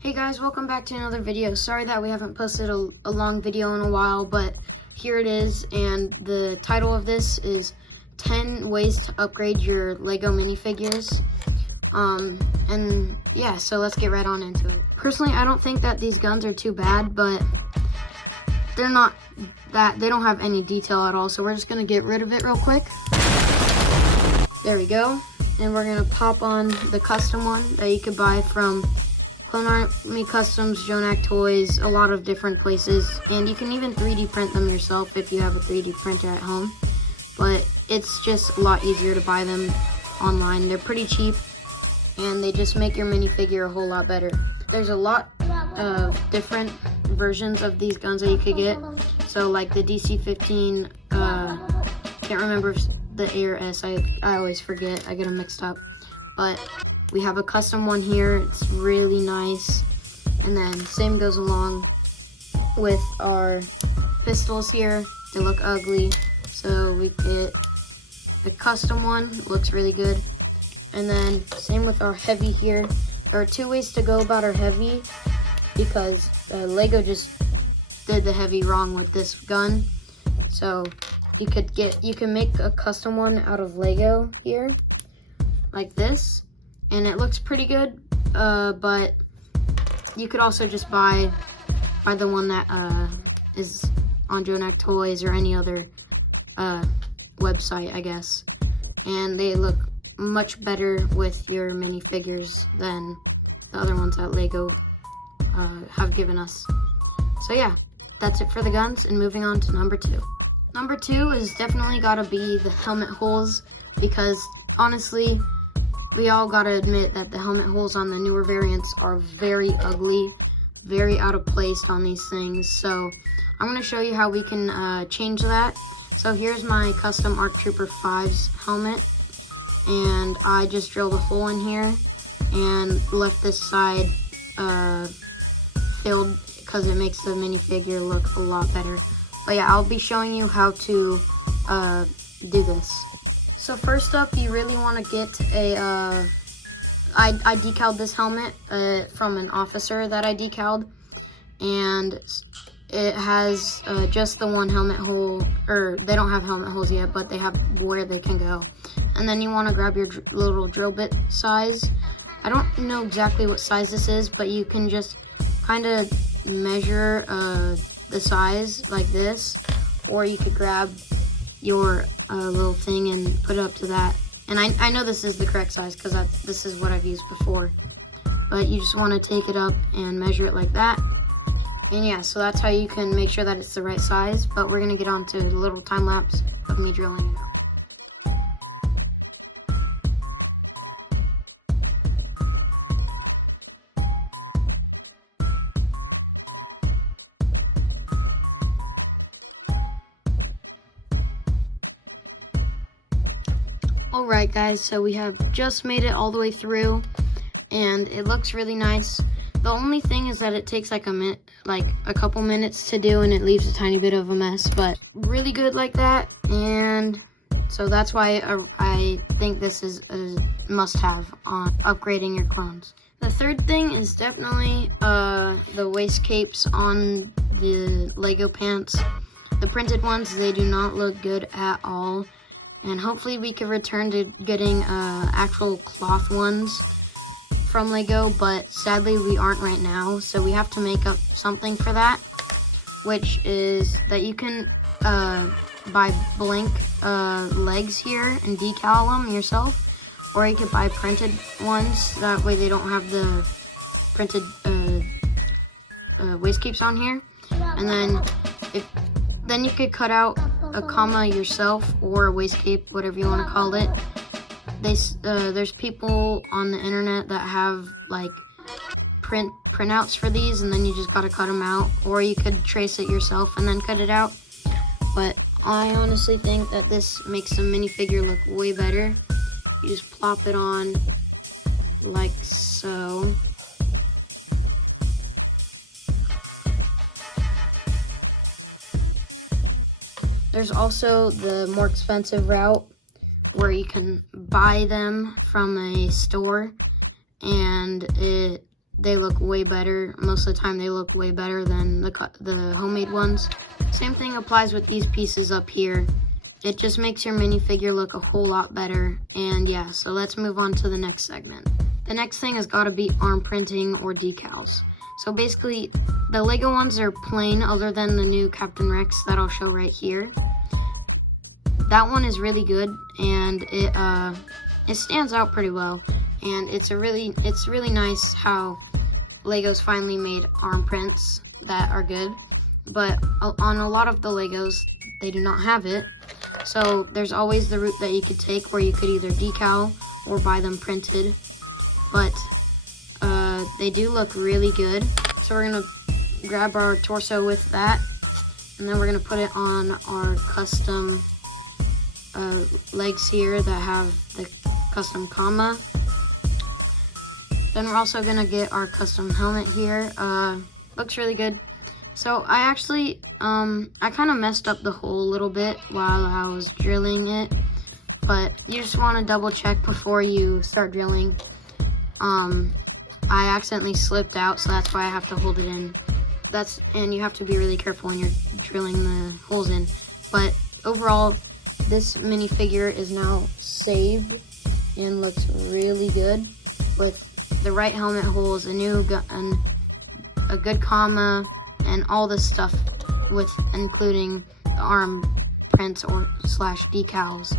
Hey guys, welcome back to another video. Sorry that we haven't posted a long video in a while, but here it is, and the title of this is 10 ways to upgrade your Lego minifigures. And yeah, so let's get right on into it. Personally, I don't think that these guns are too bad, but they're not that, they don't have any detail at all, so we're just gonna get rid of it real quick. There we go. And we're gonna pop on the custom one that you could buy from Clone Army Customs, Jonak Toys, a lot of different places, and you can even 3D print them yourself if you have a 3D printer at home, but it's just a lot easier to buy them online. They're pretty cheap, and they just make your minifigure a whole lot better. There's a lot of different versions of these guns that you could get, so like the DC-15, can't remember the A or S, I always forget, I get them mixed up, but we have a custom one here. It's really nice. And then same goes along with our pistols here. They look ugly, so we get a custom one. It looks really good. And then same with our heavy here. There are two ways to go about our heavy because Lego just did the heavy wrong with this gun. So you can make a custom one out of Lego here, like this. And it looks pretty good, but you could also just buy the one that is on Jonak Toys or any other website, I guess. And they look much better with your minifigures than the other ones that Lego have given us. So yeah, that's it for the guns, and moving on to number 2. Number 2 is definitely gotta be the helmet holes, because honestly, we all gotta admit that the helmet holes on the newer variants are very ugly, very out of place on these things. So I'm gonna show you how we can change that. So here's my custom ARC Trooper 5's helmet, and I just drilled a hole in here and left this side filled because it makes the minifigure look a lot better. But yeah, I'll be showing you how to do this. So first up, you really want to get I decaled this helmet from an officer that I decaled, and it has just the one helmet hole, or they don't have helmet holes yet, but they have where they can go. And then you want to grab your little drill bit size. I don't know exactly what size this is, but you can just kind of measure the size like this, or you could grab your little thing and put it up to that. And I know this is the correct size because this is what I've used before, but you just want to take it up and measure it like that. And yeah, so that's how you can make sure that it's the right size. But we're gonna get on to a little time lapse of me drilling it out. Alright guys, so we have just made it all the way through, and it looks really nice. The only thing is that it takes like a couple minutes to do, and it leaves a tiny bit of a mess, but really good like that. And so that's why I think this is a must-have on upgrading your clones. The third thing is definitely the waist capes on the Lego pants. The printed ones, they do not look good at all. And hopefully we can return to getting actual cloth ones from Lego, but sadly we aren't right now, so we have to make up something for that, which is that you can buy blank legs here and decal them yourself, or you could buy printed ones, that way they don't have the printed waist capes on here. And then you could cut out a comma yourself, or a waist cape, whatever you want to call it. There's people on the internet that have like printouts for these, and then you just gotta cut them out, or you could trace it yourself and then cut it out. But I honestly think that this makes the minifigure look way better. You just plop it on like so. There's also the more expensive route where you can buy them from a store, and it they look way better. Most of the time they look way better than the homemade ones. Same thing applies with these pieces up here. It just makes your minifigure look a whole lot better. And yeah, so let's move on to the next segment. The next thing has got to be arm printing or decals. So basically, the Lego ones are plain other than the new Captain Rex that I'll show right here. That one is really good, and it stands out pretty well. And it's really nice how Legos finally made arm prints that are good. But on a lot of the Legos, they do not have it. So there's always the route that you could take where you could either decal or buy them printed. But they do look really good. So we're gonna grab our torso with that, and then we're gonna put it on our custom legs here that have the custom comma. Then we're also gonna get our custom helmet here. Looks really good. So I actually, I kind of messed up the hole a little bit while I was drilling it, but you just want to double check before you start drilling. I accidentally slipped out, so that's why I have to hold it in. And you have to be really careful when you're drilling the holes in. But overall, this minifigure is now saved and looks really good with the right helmet holes, a new gun, a good comma, and all this stuff with including the arm prints or slash decals.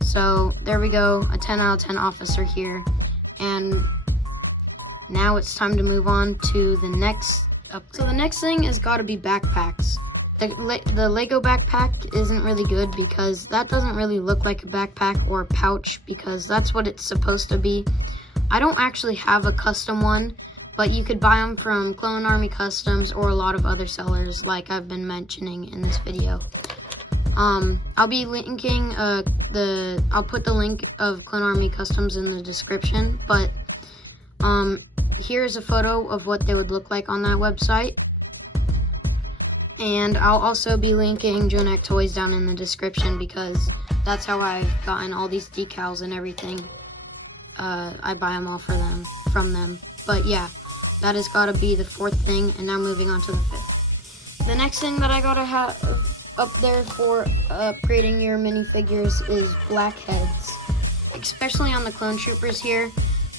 So there we go, a 10 out of 10 officer here. And now it's time to move on to the next upgrade. So the next thing has got to be backpacks. The Lego backpack isn't really good because that doesn't really look like a backpack or a pouch, because that's what it's supposed to be. I don't actually have a custom one, but you could buy them from Clone Army Customs or a lot of other sellers like I've been mentioning in this video. I'll be linking I'll put the link of Clone Army Customs in the description, but here's a photo of what they would look like on that website. And I'll also be linking Jonak Toys down in the description because that's how I've gotten all these decals and everything. I buy them all from them. But yeah, that has got to be the fourth thing, and now moving on to the fifth. The next thing that I gotta have up there for upgrading your minifigures is black heads, especially on the clone troopers here,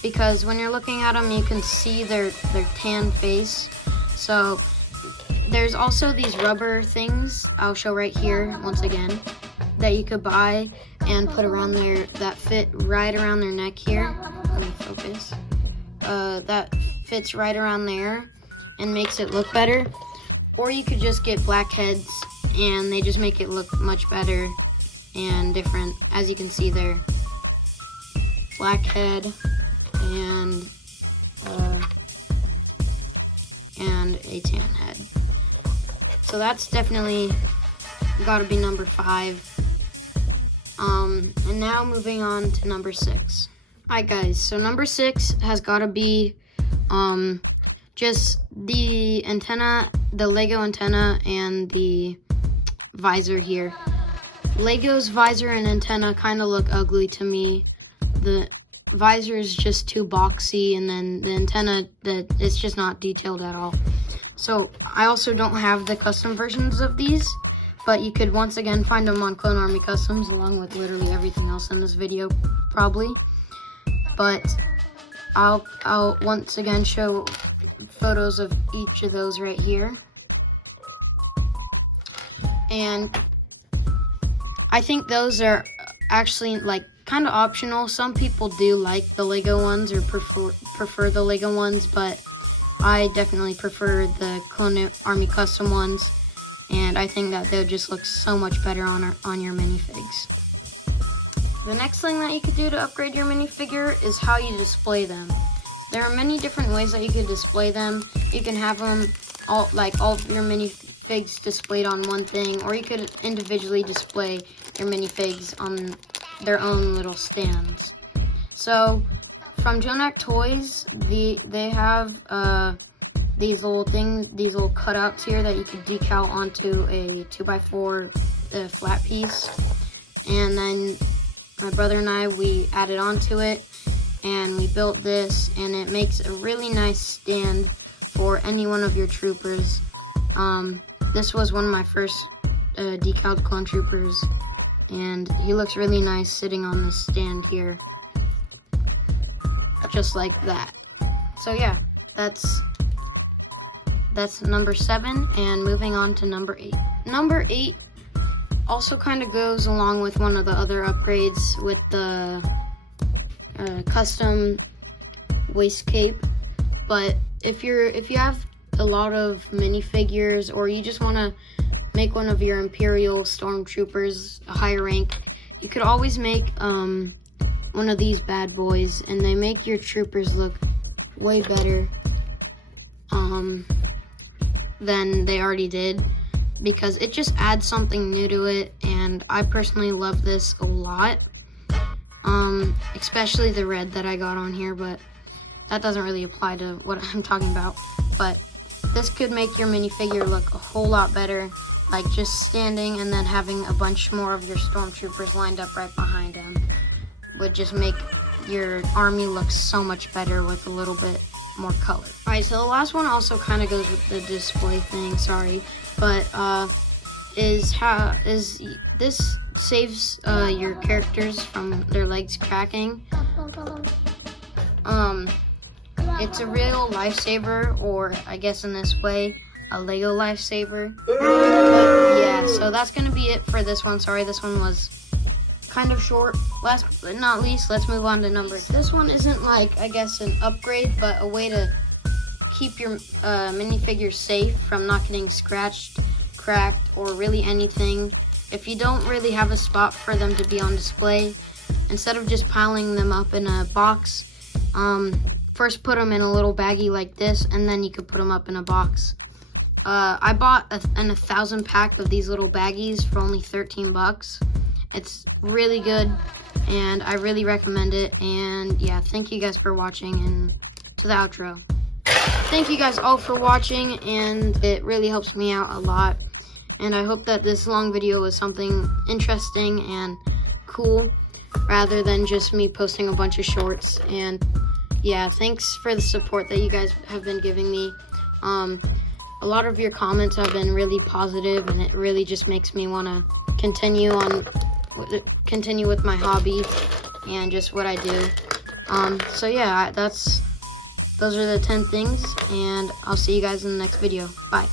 because when you're looking at them, you can see their tan face. So there's also these rubber things I'll show right here once again that you could buy and put around there that fit right around their neck here. Let me focus. That fits right around there and makes it look better. Or you could just get black heads and they just make it look much better and different. As you can see there, black head and a tan head. So that's definitely got to be number 5. And now moving on to number 6. Alright guys, so number 6 has got to be just the antenna, the Lego antenna, and the visor here. Lego's visor and antenna kind of look ugly to me. The visor is just too boxy, and then the antenna, it's just not detailed at all. So I also don't have the custom versions of these, but you could once again find them on Clone Army Customs along with literally everything else in this video, probably. But I'll once again show photos of each of those right here. And I think those are actually like kind of optional. Some people do like the Lego ones or prefer the Lego ones, but I definitely prefer the Clone Army Custom ones, and I think that they'll just look so much better on your minifigs. The next thing that you could do to upgrade your minifigure is how you display them. There are many different ways that you could display them. You can have them all of your minifigs displayed on one thing, or you could individually display your minifigs on their own little stands. So from Jonak Toys, they have these little things, these little cutouts here that you could decal onto a 2x4 flat piece. And then my brother and I, we added onto it, and we built this, and it makes a really nice stand for any one of your troopers. This was one of my first decaled clone troopers, and he looks really nice sitting on this stand here, just like that. So yeah, that's number 7, and moving on to number 8. Number 8 also kind of goes along with one of the other upgrades with the custom waist cape. But if you have a lot of minifigures, or you just want to make one of your Imperial Stormtroopers a higher rank, you could always make one of these bad boys, and they make your troopers look way better than they already did, because it just adds something new to it, and I personally love this a lot. Especially the red that I got on here, but that doesn't really apply to what I'm talking about. But this could make your minifigure look a whole lot better, like just standing and then having a bunch more of your stormtroopers lined up right behind him would just make your army look so much better with a little bit more color. Alright, so the last one also kind of goes with the display thing, sorry, but this saves your characters from their legs cracking. It's a real lifesaver, or I guess in this way, a Lego lifesaver. But yeah, so that's gonna be it for this one. Sorry, this one was kind of short. Last but not least, let's move on to number. This one isn't like, I guess, an upgrade, but a way to keep your minifigures safe from not getting scratched, cracked, or really anything. If you don't really have a spot for them to be on display, instead of just piling them up in a box, first put them in a little baggie like this, and then you could put them up in a box. I bought a 1,000 pack of these little baggies for only 13 bucks. It's really good, and I really recommend it. And yeah, thank you guys for watching, and to the outro. Thank you guys all for watching, and it really helps me out a lot. And I hope that this long video was something interesting and cool, rather than just me posting a bunch of shorts. And yeah, thanks for the support that you guys have been giving me. A lot of your comments have been really positive, and it really just makes me want to continue with my hobby and just what I do. So yeah, those are the 10 things, and I'll see you guys in the next video. Bye.